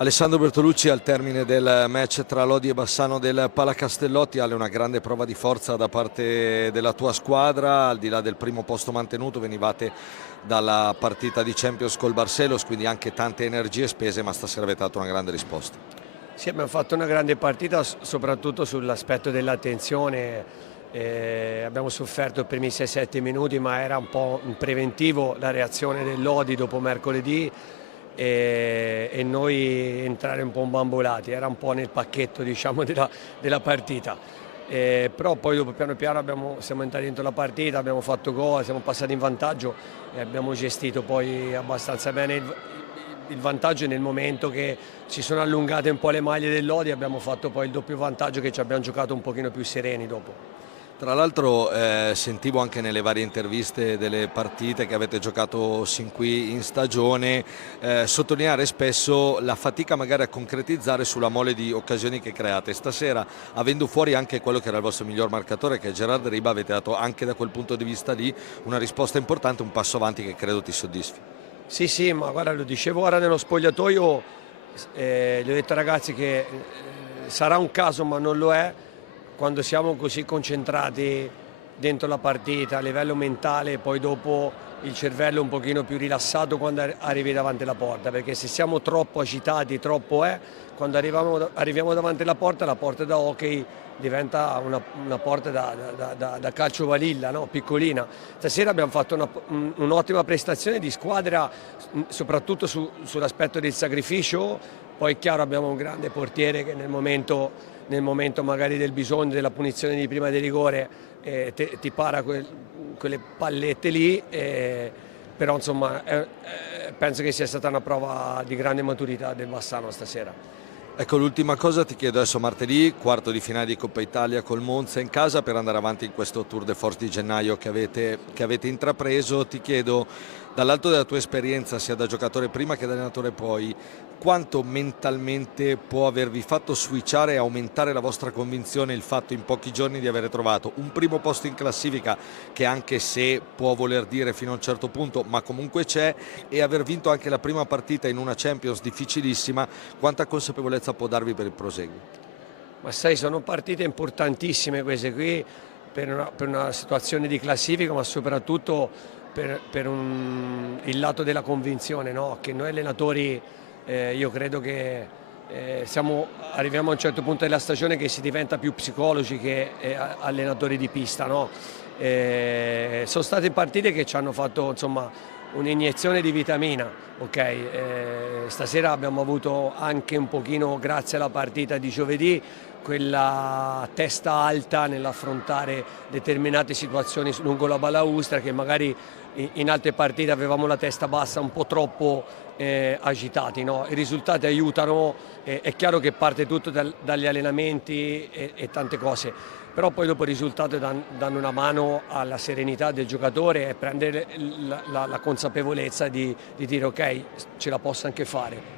Alessandro Bertolucci, al termine del match tra Lodi e Bassano del Palacastellotti, Ale, una grande prova di forza da parte della tua squadra, al di là del primo posto mantenuto, venivate dalla partita di Champions col Barcelos, quindi anche tante energie spese, ma stasera avete dato una grande risposta. Sì, abbiamo fatto una grande partita soprattutto sull'aspetto dell'attenzione. Abbiamo sofferto i primi 6-7 minuti, ma era un po' un preventivo la reazione del Lodi dopo mercoledì e noi entrare un po' imbambolati, era un po' nel pacchetto, diciamo, della partita. Però poi dopo piano piano siamo entrati dentro la partita, abbiamo fatto gol, siamo passati in vantaggio e abbiamo gestito poi abbastanza bene il vantaggio. Nel momento che si sono allungate un po' le maglie del Lodi, abbiamo fatto poi il doppio vantaggio, che ci abbiamo giocato un pochino più sereni dopo. Tra l'altro sentivo anche nelle varie interviste delle partite che avete giocato sin qui in stagione sottolineare spesso la fatica magari a concretizzare sulla mole di occasioni che create. Stasera, avendo fuori anche quello che era il vostro miglior marcatore, che è Gerard Riba, avete dato anche da quel punto di vista lì una risposta importante, un passo avanti che credo ti soddisfi. Sì, sì, ma guarda, lo dicevo ora nello spogliatoio, gli ho detto ai ragazzi che sarà un caso ma non lo è, quando siamo così concentrati dentro la partita a livello mentale, poi dopo il cervello un pochino più rilassato quando arrivi davanti alla porta, perché se siamo troppo agitati, quando arriviamo davanti alla porta, la porta da hockey diventa una porta da calcio vanilla, no? Piccolina. Stasera abbiamo fatto un'ottima prestazione di squadra, soprattutto sull'aspetto del sacrificio. Poi è chiaro, abbiamo un grande portiere che nel momento magari del bisogno, della punizione di prima di rigore, ti para quelle pallette lì, però insomma penso che sia stata una prova di grande maturità del Bassano stasera. Ecco, l'ultima cosa ti chiedo adesso: martedì, quarto di finale di Coppa Italia col Monza in casa per andare avanti in questo Tour de Force di gennaio che avete intrapreso. Ti chiedo, dall'alto della tua esperienza sia da giocatore prima che da allenatore poi, quanto mentalmente può avervi fatto switchare e aumentare la vostra convinzione il fatto in pochi giorni di avere trovato un primo posto in classifica, che anche se può voler dire fino a un certo punto, ma comunque c'è, e aver vinto anche la prima partita in una Champions difficilissima? Quanta consapevolezza può darvi per il proseguo? Ma sai, sono partite importantissime queste qui per una situazione di classifica, ma soprattutto il lato della convinzione, no? Che noi allenatori, io credo che arriviamo a un certo punto della stagione che si diventa più psicologi che allenatori di pista, no? Sono state partite che ci hanno fatto, insomma, un'iniezione di vitamina, ok? Stasera abbiamo avuto anche un pochino, grazie alla partita di giovedì, quella testa alta nell'affrontare determinate situazioni lungo la balaustra, che magari in altre partite avevamo la testa bassa, un po' troppo agitati, no? I risultati aiutano, è chiaro che parte tutto dagli allenamenti e tante cose, però poi dopo i risultati danno una mano alla serenità del giocatore e prendere la consapevolezza di dire ok, ce la posso anche fare.